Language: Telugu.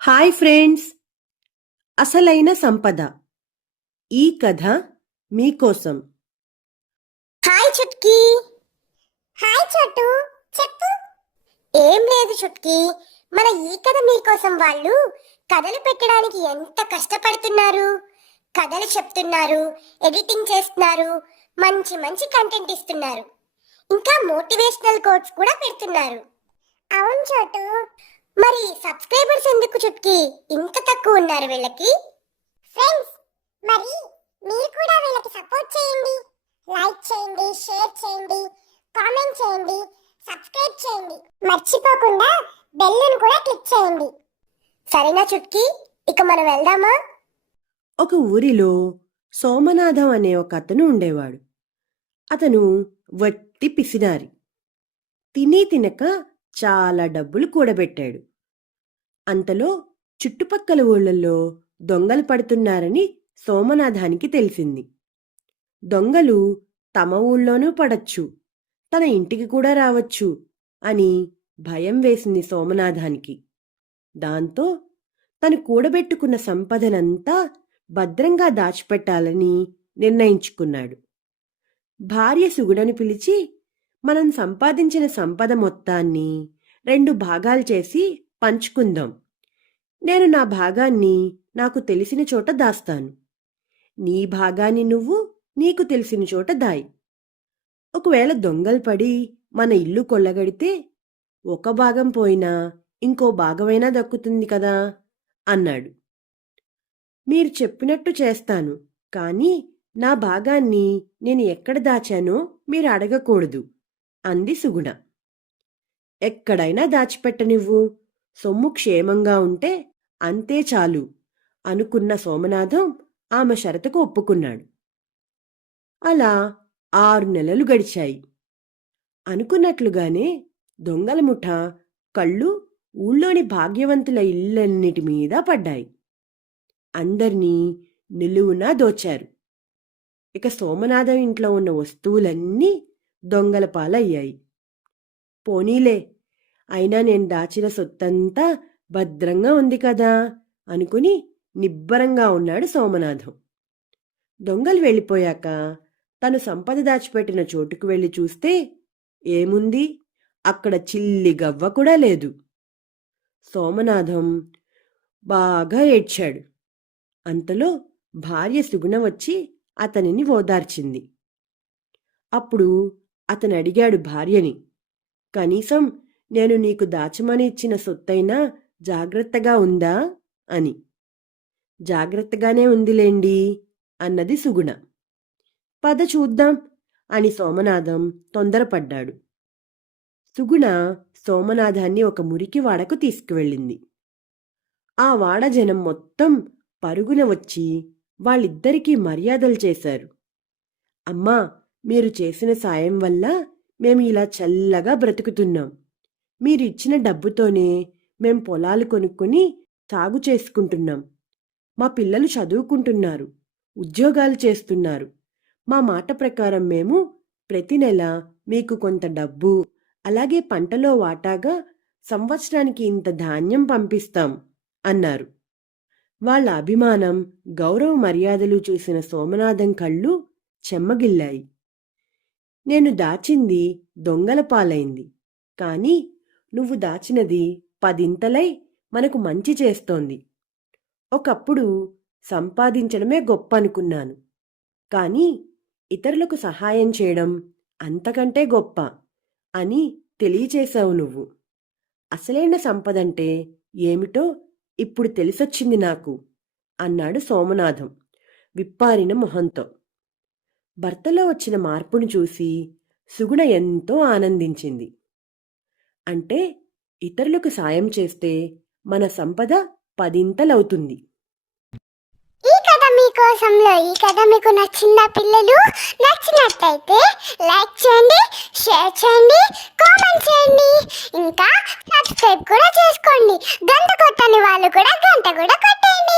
హాయ్ ఫ్రెండ్స్, అసలైన సంపద ఈ కథ మీకోసం. హాయ్ చుట్కీ. హాయ్ చోటు, చెప్పు. ఏం లేదు చుట్కీ, మన ఈ కథ మీకోసం వాళ్ళు కథలు పెట్టడానికి ఎంత కష్టపడుతున్నారు. కథలు చెప్తున్నారు, ఎడిటింగ్ చేస్తున్నారు, మంచి మంచి కంటెంట్ ఇస్తున్నారు, ఇంకా మోటివేషనల్ కోట్స్ కూడా పెడుతున్నారు. అవును చోటు, మరి సబ్స్క్రైబర్స్ ఎందుకు చుట్కీ ఇంత తక్కువ ఉన్నారు వీళ్ళకి? ఫ్రెండ్స్, మరి మీరు కూడా వీళ్ళకి సపోర్ట్ చేయండి. లైక్ చేయండి, షేర్ చేయండి, కామెంట్ చేయండి, సబ్స్క్రైబ్ చేయండి, మర్చిపోకుండా బెల్లును కూడా క్లిక్ చేయండి. సరేనా చుట్కీ, ఇక మనం వెళ్దామా? ఒక ఊరిలో సోమనాథం అనే ఒక అతను ఉండేవాడు. అతను వట్టి పిసినారి. తిని తినక చాలా డబ్బులు కూడబెట్టాడు. అంతలో చుట్టుపక్కల ఊళ్ళల్లో దొంగలు పడుతున్నారని సోమనాథానికి తెలిసింది. దొంగలు తమ ఊళ్ళోనూ పడచ్చు, తన ఇంటికి కూడా రావచ్చు అని భయం వేసింది సోమనాథానికి. దాంతో తను కూడబెట్టుకున్న సంపదనంతా భద్రంగా దాచిపెట్టాలని నిర్ణయించుకున్నాడు. భార్య సుగుణను పిలిచి, మనం సంపాదించిన సంపద మొత్తాన్ని 2 భాగాలు చేసి పంచుకుందాం. నేను నా భాగాన్ని నాకు తెలిసిన చోట దాస్తాను. నీ భాగాన్ని నువ్వు నీకు తెలిసిన చోట దాయి. ఒకవేళ దొంగలు పడి మన ఇల్లు కొల్లగడితే ఒక భాగం పోయినా ఇంకో భాగమైనా దక్కుతుంది కదా అన్నాడు. మీరు చెప్పినట్టు చేస్తాను, కానీ నా భాగాన్ని నేను ఎక్కడ దాచానో మీరు అడగకూడదు అంది సుగుణ. ఎక్కడైనా దాచిపెట్టనివ్వు, సొమ్ము క్షేమంగా ఉంటే అంతే చాలు అనుకున్న సోమనాథం ఆమె షరతుకు ఒప్పుకున్నాడు. అలా 6 నెలలు గడిచాయి. అనుకున్నట్లుగానే దొంగల ముఠ కళ్ళు ఊళ్ళోని భాగ్యవంతుల ఇళ్ళన్నిటి మీద పడ్డాయి. అందర్నీ నిలువునా దోచారు. ఇక సోమనాథం ఇంట్లో ఉన్న వస్తువులన్నీ దొంగల పాలయ్యాయి. పోనీలే, అయినా నేను దాచిన సొత్తంతా భద్రంగా ఉంది కదా అనుకుని నిబ్బరంగా ఉన్నాడు సోమనాథం. దొంగలు వెళ్ళిపోయాక తను సంపద దాచిపెట్టిన చోటుకు వెళ్ళి చూస్తే ఏముంది, అక్కడ చిల్లి గవ్వ కూడా లేదు. సోమనాథం బాగా ఏడ్చాడు. అంతలో భార్య సుగుణ వచ్చి అతనిని ఓదార్చింది. అప్పుడు అతను అడిగాడు భార్యని, కనీసం నేను నీకు దాచమని ఇచ్చిన సొత్తైనా జాగ్రత్తగా ఉందా అని. జాగ్రత్తగానే ఉందిలేండి అన్నది సుగుణ. పద చూద్దాం అని సోమనాథం తొందరపడ్డాడు. సుగుణ సోమనాథాన్ని ఒక మురికి వాడకు తీసుకువెళ్ళింది. ఆ వాడ జనం మొత్తం పరుగున వచ్చి వాళ్ళిద్దరికీ మర్యాదలు చేశారు. అమ్మా, మీరు చేసిన సాయం వల్ల మేము ఇలా చల్లగా బ్రతుకుతున్నాం. మీరిచ్చిన డబ్బుతోనే మేం పొలాలు కొనుక్కొని సాగు చేసుకుంటున్నాం. మా పిల్లలు చదువుకుంటున్నారు, ఉద్యోగాలు చేస్తున్నారు. మా మాట ప్రకారం మేము ప్రతి నెల మీకు కొంత డబ్బు, అలాగే పంటలో వాటాగా సంవత్సరానికి ఇంత ధాన్యం పంపిస్తాం అన్నారు. వాళ్ళ అభిమానం, గౌరవ మర్యాదలు చూసిన సోమనాథం కళ్ళు చెమ్మగిల్లాయి. నేను దాచింది దొంగల పాలైంది, కానీ నువ్వు దాచినది 10 మనకు మంచి చేస్తోంది. ఒకప్పుడు సంపాదించడమే గొప్ప అనుకున్నాను, కానీ ఇతరులకు సహాయం చేయడం అంతకంటే గొప్ప అని తెలియచేశావు నువ్వు. అసలైన సంపదంటే ఏమిటో ఇప్పుడు తెలిసొచ్చింది నాకు అన్నాడు సోమనాథం విప్పారిన మొహంతో. భర్తలో వచ్చిన మార్పును చూసి సుగుణ ఎంతో ఆనందించింది. అంటే ఇతరులకు సాయం చేస్తే మన సంపద 10 ఈ కథ మీకోసంలో ఈ కథ మీకు నచ్చిందా పిల్లలు? నచ్చినట్లయితే లైక్ చేయండి, షేర్ చేయండి, కామెంట్ చేయండి, ఇంకా సబ్స్క్రైబ్ కూడా చేసుకోండి. గంట కొట్టని వాళ్ళు కూడా గంట కూడా కొట్టండి.